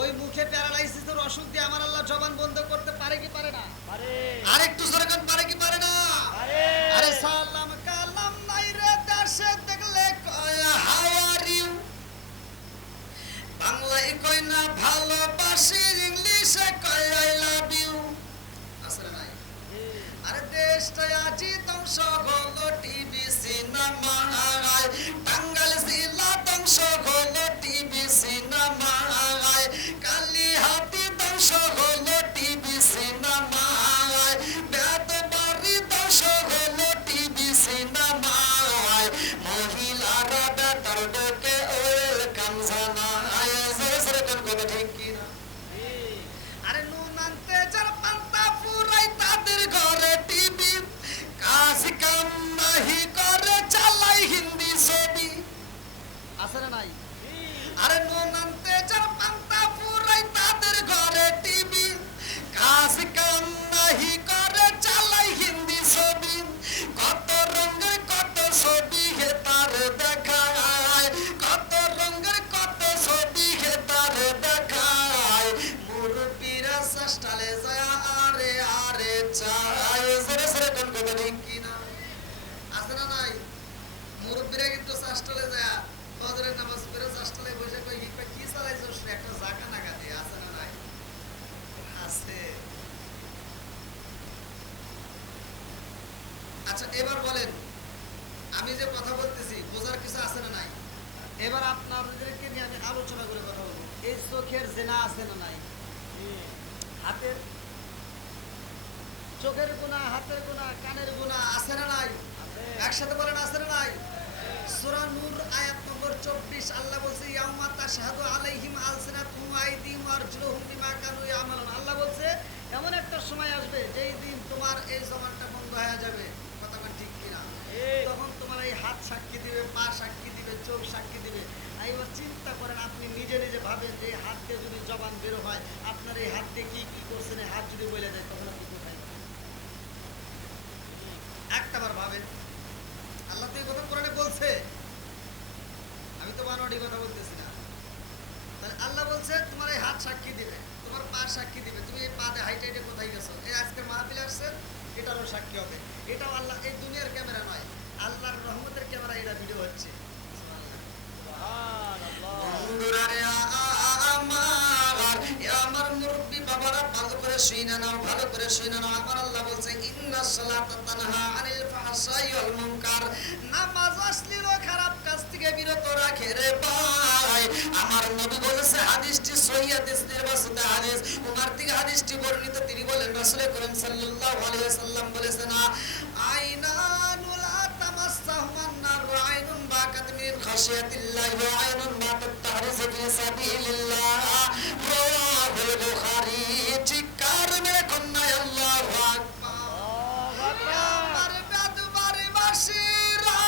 ওই মুখে প্যারালাইসিসের ওষুধ দিয়ে আমার আল্লাহ জবান বন্ধ করতে পারে কি পারে না? পারে। আরেকটু জোরে কোন পারে কি পারে না? পারে। আরে সালাম কালাম নাই রে দেশে দেখলে কয় হাউ আর ইউ, বাংলায় কয় না ভালোবাসি, ইংলিশে কয় আই লাভ ইউ। আসলে নাই। আরে দেশটা আজি ধ্বংস হলো টিভি সিনেমায়, টাঙ্গাইল জেলা ধ্বংস হলো টিভি সিনেমায়, কালিহাতি ধ্বংস হলো টিভি সিনেমায়, বেতবাড়ি ধ্বংস হলো টিভি সিনেমায়, মহিলারা বেতার ডোকে ওয়েলকাম জানায়। সেরকম কথা ঠিক কিনা? আরে নুন আনতে যার পান্তা ফুরাই তাদের ঘরে টিভি, কাজ কাম নাহি করে চালাই হিন্দি ছবি। আছে না নাই? আরে নুন আনতে যার পান্তা ফুরাই তাদের ঘরে টিভি, কাজ কাম নাহি করে চালাই হিন্দি ছবি, কত রঙের কত ছবি হে তার দেখায়, কত রঙের কত ছবি হে তার দেখায়, মুরব্বীরা চেষ্টালে যায় আরে আরে চায়। জোরে জোরে কোন কথা ঠিক কিনা? আছে না নাই? মুরব্বীরা কিন্তু চেষ্টালে যায় ফজরের নামাজ পড়ে চেষ্টালে বসে কই কি চালাইছস রে, একটা জাকা নাগা দে। আছে না নাই? আছে। আচ্ছা এবার বলেন, আমি যে কথা বলতেছি বোঝার কিছু আছে না নাই? এবার আপনাদেরকে নিয়ে আমি আলোচনা করে কথা বলবো। এই চোখের জেনা আছে না নাই? হাতের চোখের গুনাহ, হাতের গুনাহ, কানের গুনাহ আছে না নাই? একসাথে বলেন আছে না নাই? সূরা নূর আয়াত নম্বর 24 আল্লাহ বলছে ইয়াউমা তাশহাদু আলাইহিম আলসিনাতুহুম ওয়া আইদিহিম ওয়া আরজুলুহুম বিমা কানু ইয়ামালুন। আল্লাহ বলছে এমন একটা সময় আসবে যেই দিন তোমার এই জবানটা বন্ধ হয়ে যাবে। কথা বল ঠিক কিনা? তখন তোমার এই হাত সাক্ষী দিবে, পা সাক্ষী দিবে, চোখ সাক্ষী দিবে। এবার চিন্তা করেন, আপনি নিজে নিজে ভাবেন যে হাত দিয়ে যদি জবান বের হয়, আপনার এই হাত দিয়ে কি কি করছেন, এই হাত যদি বলে যায় তখন আপনি কোথায়? একটাবার ভাবেন। আল্লাহ তো এই কথা কোরআনে বলছে, আমি তো বানোয়ারি কথা বলতেছি না। তাহলে আল্লাহ বলছে তোমার এই হাত সাক্ষী দিবে, তোমার পা সাক্ষী দিবে, তুমি এই পা দিয়ে হাইটে হাইটে কোথায় গেছো, এই আজকে মাহফিলে আসছেন এটারও সাক্ষী হবে। এটাও আল্লাহ, এই দুনিয়ার ক্যামেরা নয়, আল্লাহর রহমতের ক্যামেরা এটা ভিডিও হচ্ছে। আমার মুরব্বী বাবারা ভালো করে শুনে নাও, ভালো করে শুনে নাও। আমার আল্লাহ বলছে ইন্নাস সালাতা তানহা আনিল ফাহশাই ওয়াল মুনকার, নামাজ অশ্লীল ও খারাপ কাজ থেকে বিরত রাখে রে ভাই। আমার নবী বলেছে, হাদিসটি সহিহ হাদিস, নির্বাচিত হাদিস, ওনার থেকে হাদিসটি বর্ণিত। তিনি বলেন রাসূল করিম সাল্লাল্লাহু আলাইহি ওয়াসাল্লাম বলেছেন, আইনানুল তামাসসাহুমান নার আইনুন বাকাত মিন খাশিয়াতিল্লাহি ওয়া আইনুন বাকাত তাহরিজ ফি সাবিলিল্লাহ, রাওয়াহুল বুখারী। চিৎকার মেরে কন্যা আল্লাহু আকবার। আমার বেদবারে বাসীরা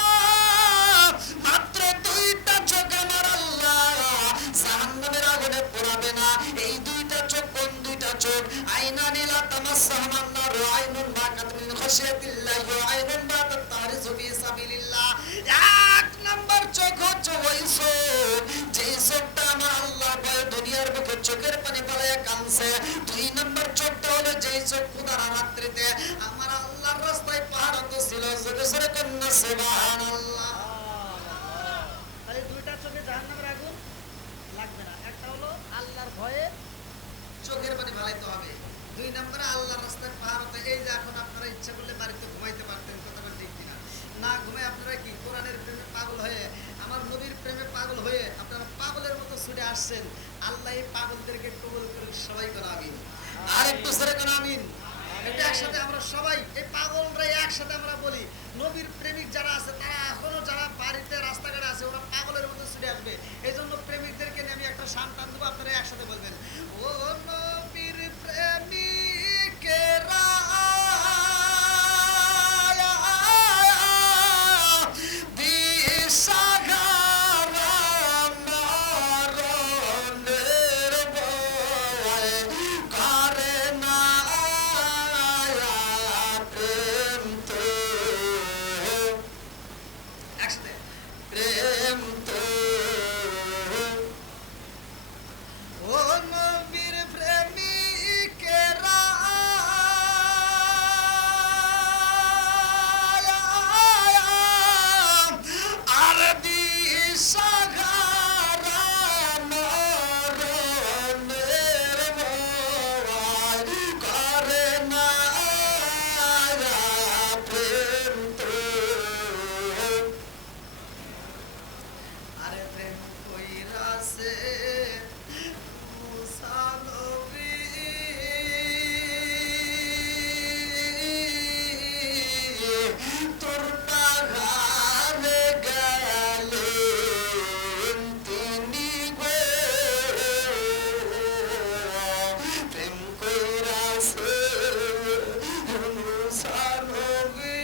মাত্র দুইটা চোখ আমার আল্লাহ জাহান্নামের আগুনে পোড়াবে না। এই দুইটা চোখ কোন দুইটা চোখ? আইনানিল তামাসসাহুমান নার আইনুন বাকাত মিন খাশিয়াতিল্লাহি ওয়া আইনুন বাকাত তাহরিজ ফি সাবিলিল্লাহ। এক নাম্বার চোখ হচ্ছে ওই চোখ, যেই চোখটা আমার আল্লাহ বলে দুনিয়ার বুকে চোখের পানি পালায়া কাঁদছে। দুই নাম্বার চোখটা হলো যেই চোখ ক্ষুধার রাত্রিতে আমার আল্লাহর রাস্তায় পাহাড়ত ছিল। জোরে জোরে কন্যা সুবহানাল্লাহ। তাহলে দুইটা চোখে জাহান্নামের আগুন লাগবে না। একটা হলো আল্লাহর ভয়ে চোখের পানি ফালাইতে হবে, দুই নম্বরে আল্লাহর রাস্তায় পাহাড়ত। এই যে এখন আপনারা ইচ্ছা করলে বাড়িতে ঘুমাইতে পারতেন, কথাটা ঠিক কিনা? না ঘুমাই আপনারা কি কোরআনের প্রেমে পাগল হয়ে, আমার নবীর প্রেমে পাগল হয়ে আপনারা পাগলের মতো ছুটে আসছেন। আল্লাহ এই পাগলদেরকে কবুল করেন, সবাই করে আমিন। আর একটু ছেড়ে করে আমিন। এটা একসাথে আমরা সবাই এই পাগলরা একসাথে আমরা বলি, নবীর প্রেমিক যারা আছে তারা এখনো যারা বাড়িতে রাস্তাঘাটে আছে ওরা পাগলের মতো ছুটে আসবে। এই জন্য প্রেমিকদেরকে নিয়ে আমি একটা শান টান দেবো, আপনারা একসাথে বলবেন, ও নবীর প্রেমিকেরা ও ও নবীর প্রেমিকেরা আর দিশাহারা মরণের ভয় করে না প্রেম তো আরে প্রেম কইরাছে মুসা নবী তোর বাগানে গেলেন তিনি গো প্রেম কইরাছে মুসা নবী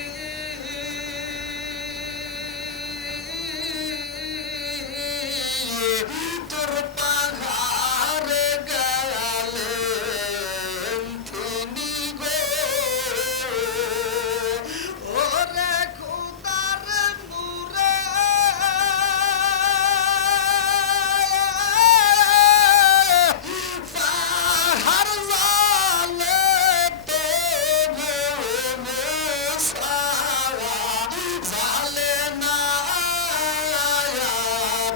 তোর পাহাড়ে গেলেন তিনি গো ওরে খুদার নূরে পাহাড় জালে জালে না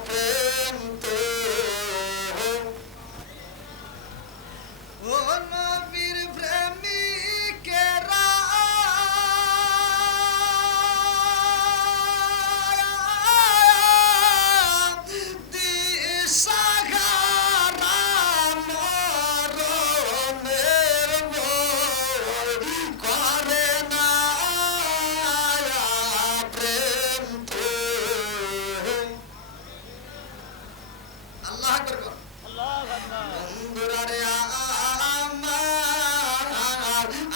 প্রেম তো ও নবীর প্রেমিকেরা দিশাহারা মরণের ভয় করে না প্রেম তো আল্লাহ আকবার বল। বন্ধুরা রে আমার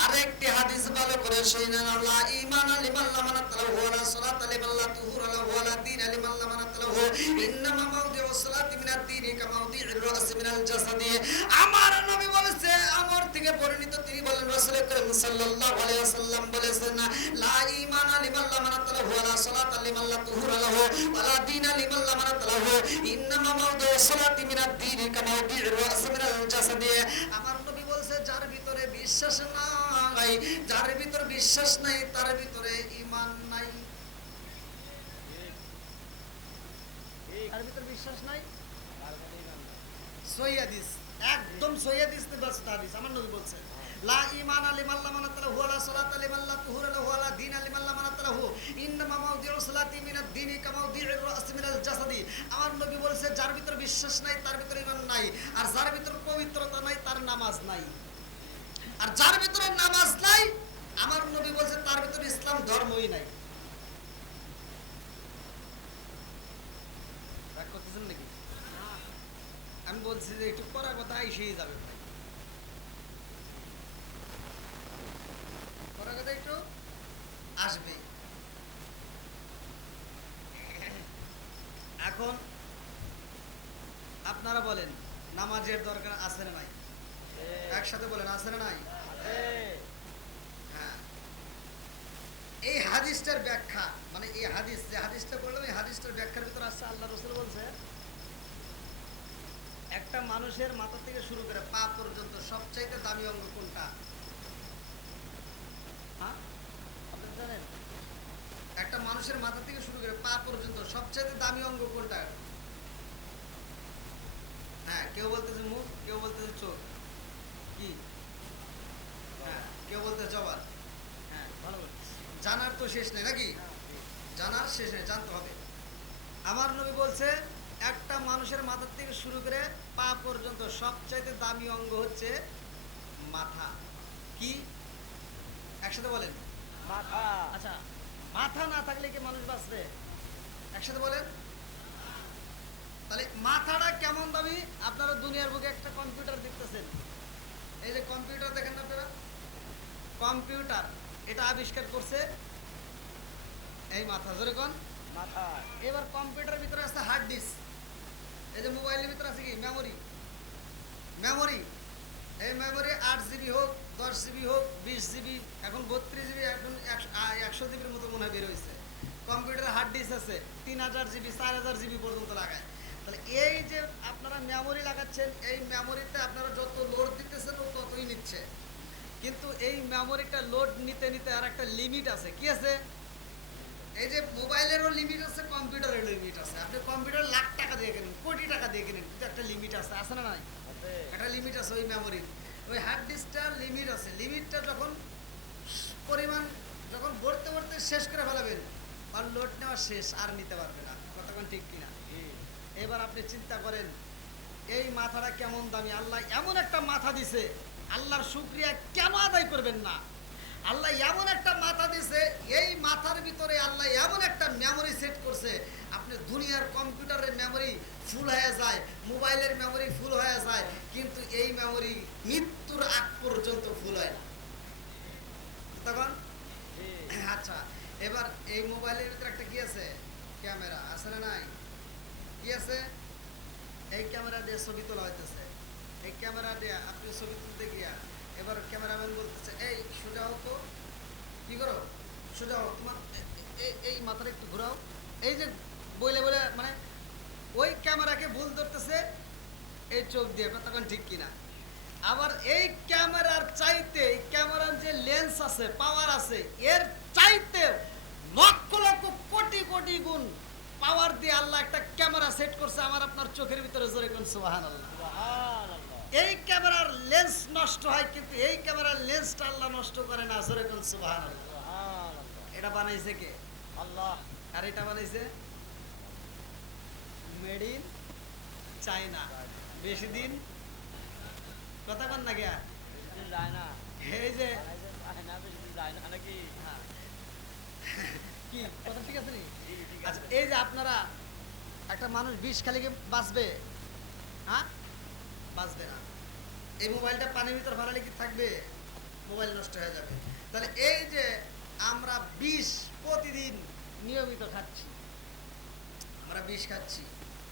আরেকটি হাদিস ভালো করে শুনেন আল্লাহ ঈমান লিমান লা মানাতাহু ওয়ালা সালাত লিমান লা তুহুরা লাহু ওয়ালা দীন লিমান লা মানাতাহু ইন্নামা মাওদিউস সালাতি মিনাদ দীনি কামাওদিউর রাস মিনাল জাসাদি আমার নবী বলেছে আমার থেকে পরিণত তিনি বলেন রাসূল করিম সাল্লাল্লাহু আলাইহি ওয়াসাল্লাম বলেছেন লা ঈমান লিমান লা মানাতাহু ওয়ালা সালাত লিমান লা তুহুরা লাহু ওয়ালা দীন লিমান লা মানাতাহু ইন্নামা মাওদিউস সালাতি মিনাদ দীনি কামাওদিউর রাস মিনাল জাসাদি আমার নবী বলেছে যার ভিতরে বিশ্বাস নাই যার ভিতরে বিশ্বাস নাই তার ভিতরে ঈমান নাই তার ভিতরে বিশ্বাস নাই সহিহ হাদিস একদম সহিহ হাদিস তে বাস হাদিস আমার নবী বলছে লা ঈমান লিমান লা মানাতাহু ওয়ালা সালাত লিমান লা তুহুরা লাহু ওয়ালা দীন লিমান লা মানাতাহু ইন্নামা মাওদিউস সালাতি মিনাদ দীনি কামাওদিউর রাস মিনাল জাসাদি আমার নবী বলেছে যার ভিতরে বিশ্বাস নাই তার ভিতরে ঈমান নাই আর যার ভিতরে পবিত্রতা নাই তার নামাজ নাই আর যার ভিতরে নামাজ নাই আমার নবী বলেছে তার ভিতরে ইসলাম ধর্মই নাই রাগ করতেছেন নাকি আমি বলছি যে একটু করার কথা এসেই যাবে ভাই করার কথা একটু আসবে এখন আপনারা বলেন নামাজের দরকার আছে না নাই একসাথে বলেন আছে না নাই হ্যাঁ এই হাদিসটার ব্যাখ্যা মানে এই হাদিস যে হাদিসটা বললাম এই হাদিসটার ব্যাখ্যার ভিতরে আসছে আল্লাহ রাসূল বলছে একটা মানুষের মাথা থেকে শুরু করে পা পর্যন্ত সবচাইতে দামি অঙ্গ কোনটা হ্যাঁ আপনি জানেন একটা মানুষের মাথা থেকে শুরু করে পা পর্যন্ত সবচাইতে দামি অঙ্গ কোনটা হ্যাঁ কেউ বলতেছে মুখ কেউ বলতেছে চোখ কি হ্যাঁ কেউ বলতেছে জবান হ্যাঁ ভালো জানার তো শেষ নেই নাকি জানার শেষ নেই জানতে হবে আমার নবী বলছে একটা মানুষের মাথা থেকে শুরু করে পা পর্যন্ত সবচাইতে দামি অঙ্গ হচ্ছে মাথা কি একসাথে বলেন মাথা আচ্ছা মাথা না থাকলে কি মানুষ বাঁচবে একসাথে বলেন তাহলে মাথাটা কেমন দামি আপনারা দুনিয়ার বুকে একটা কম্পিউটার দেখতেছেন এই যে কম্পিউটার দেখেন না আপনারা কম্পিউটার এটা আবিষ্কার করছে এই মাথা জোরে কোন মাথা এবার কম্পিউটারের ভিতরে আছে হার্ড ডিস্ক এই যে মোবাইলের ভিতরে আছে কি মেমোরি মেমোরি এই মেমোরি 8 জিবি হোক 10 জিবি হোক 20 জিবি এখন 32 জিবি এখন 100 জিবির মতো মনে হয় বের হয়েছে কম্পিউটারে হার্ড ডিস্ক আছে 3000 জিবি 4000 জিবি পর্যন্ত লাগায় তাহলে এই যে আপনারা মেমোরি লাগাচ্ছেন, এই মেমোরিতে আপনারা যত লোড দিতেছেন ও ততই নিচ্ছে। কিন্তু এই মেমোরিটা লোড নিতে নিতে আর একটা লিমিট আছে। কি আছে? এই যে মোবাইলেরও লিমিট আছে, কম্পিউটারেরও লিমিট আছে। আপনি কম্পিউটার লাখ টাকা দিয়ে কেনেন, কোটি টাকা দিয়ে কেনেন, কিন্তু একটা লিমিট আছে, আছে না নাই? একটা লিমিট আছে ওই মেমোরির। ওই হার্ড ডিস্কটার লিমিট আছে। লিমিটটা যখন পরিমাণ যখন ভরতে ভরতে শেষ করে ফেলাবেন, আর লোড নেওয়া শেষ, আর নিতে পারবে না। কতক্ষণ ঠিক কিনা? এবার আপনি চিন্তা করেন এই মাথাটা কেমন দামি। আল্লাহ এমন একটা মাথা দিছে, আল্লাহর শুকরিয়া কেন আদায় করবেন না? আল্লাহ এমন একটা মাথা দিছে, এই মাথার ভিতরে আল্লাহ এমন একটা মেমোরি সেট করছে, আপনি দুনিয়ার কম্পিউটারের মেমোরি ফুল হয়ে যায়, মোবাইলের মেমোরি ফুল হয়ে যায়, কিন্তু এই মেমোরি মৃত্যুর আগ পর্যন্ত ফুল হয় না। তখন আচ্ছা, এবার এই মোবাইলের ভিতরে একটা কি আছে? ক্যামেরা আছে না নাই? কি আছে? এই ক্যামেরা দিয়ে ছবি তোলা হইতেছে। এই ক্যামেরা দিয়ে আপনি ছবি তুলতে গিয়া এবার ক্যামেরাম্যান বলতেছে, এই সোজা হোক, কি করো, সোজা হোক, তোমার এই মাথাটা একটু ঘোরাও। এই যে বলে বলে মানে ওই ক্যামেরাকে ভুল ধরতেছে এই চোখ দিয়ে। তখন ঠিক কিনা? আবার এই ক্যামেরার চাইতে, এই ক্যামেরার যে লেন্স আছে, পাওয়ার আছে, এর চাইতে লক্ষ লক্ষ কোটি কোটি গুণ পাওয়ার দিয়ে আল্লাহ একটা ক্যামেরা সেট করছে আমার আপনার চোখের ভিতরে। জোরে কোন সুবহানাল্লাহ। এই ক্যামেরার লেন্স নষ্ট হয়, কিন্তু এই ক্যামেরার লেন্সটা আল্লাহ নষ্ট করে না। জোরে কোন সুবহানাল্লাহ। এটা বানাইছে কে? আল্লাহ। আর এটা বানাইছে মেড ইন চায়না। বেশি দিন কথা কন না গিয়া, এই যে কি কথা ঠিক আছে নি? আচ্ছা, এই যে আপনারা একটা মানুষ বিষ খালি কি বাঁচবে? হ্যাঁ, বাঁচবে না। এই মোবাইলটা পানির ভিতর ফেলালে কি থাকবে? মোবাইল নষ্ট হয়ে যাবে। তাহলে এই যে আমরা বিষ প্রতিদিন নিয়মিত খাচ্ছি, আমরা বিষ খাচ্ছি,